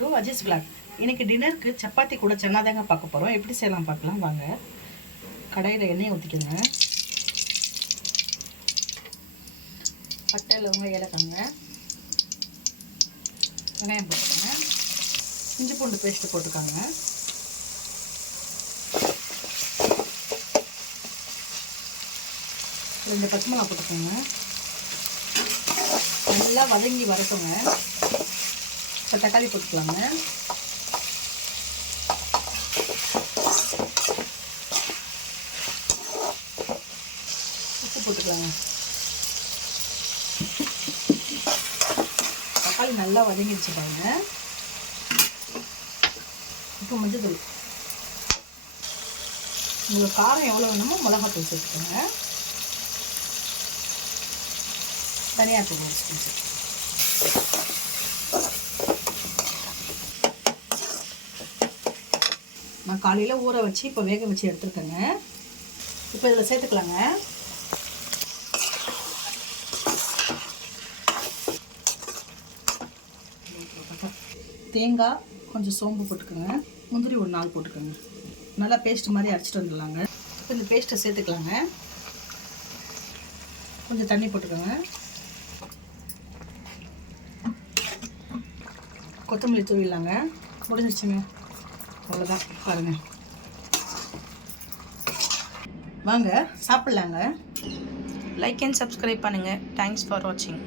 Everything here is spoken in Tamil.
Two Aziz vlog. இன்றைக்கி டின்னருக்கு சப்பாத்தி கூட சன்னா தாங்க பார்க்க போகிறோம். எப்படி செய்யலாம் பார்க்கலாம் வாங்க. கடாயில் எண்ணெயை ஊற்றிக்கோங்க. பட்டை லவங்க ஏலக்காங்க, வெங்காயம் போட்டுக்கோங்க, இஞ்சி பூண்டு பேஸ்ட்டு போட்டுக்காங்க, ரெண்டு பச்சை மிளகா போட்டுக்கோங்க. நல்லா வதங்கி வரட்டுங்க. இப்போ தக்காளி போட்டுக்கலாங்க. உப்பு போட்டுக்கலாங்க. தக்காளி நல்லா வதங்கிடுச்சு பாருங்க. இப்போ மஞ்சள் தூள், உங்களுக்கு காரம் எவ்வளோ வேணுமோ மிளகாத்தூள் சேர்த்துக்கோங்க. தனியாத்தூள் ஒரு ஸ்பூன் சேர்த்துக்கோங்க. நான் காலையில் ஊற வச்சு இப்போ வேக வச்சு எடுத்துருக்கேங்க. இப்போ இதில் சேர்த்துக்கலாங்க. தேங்காய் கொஞ்சம் சோம்பு போட்டுக்கோங்க. முந்திரி ஒரு 4 போட்டுக்கோங்க. நல்லா பேஸ்ட் மாதிரி அரைச்சிட்டு வந்துடலாங்க. இப்போ இந்த பேஸ்ட்டை சேர்த்துக்கலாங்க. கொஞ்சம் தண்ணி போட்டுக்கோங்க. கொத்தமல்லி தூவிடலாங்க. முடிஞ்சிச்சுங்க. அவ்வளோதான் பாருங்கள். வாங்க சாப்பிட்லாங்க. லைக் அண்ட் சப்ஸ்கிரைப் பண்ணுங்கள். தேங்க்ஸ் ஃபார் வாட்சிங்.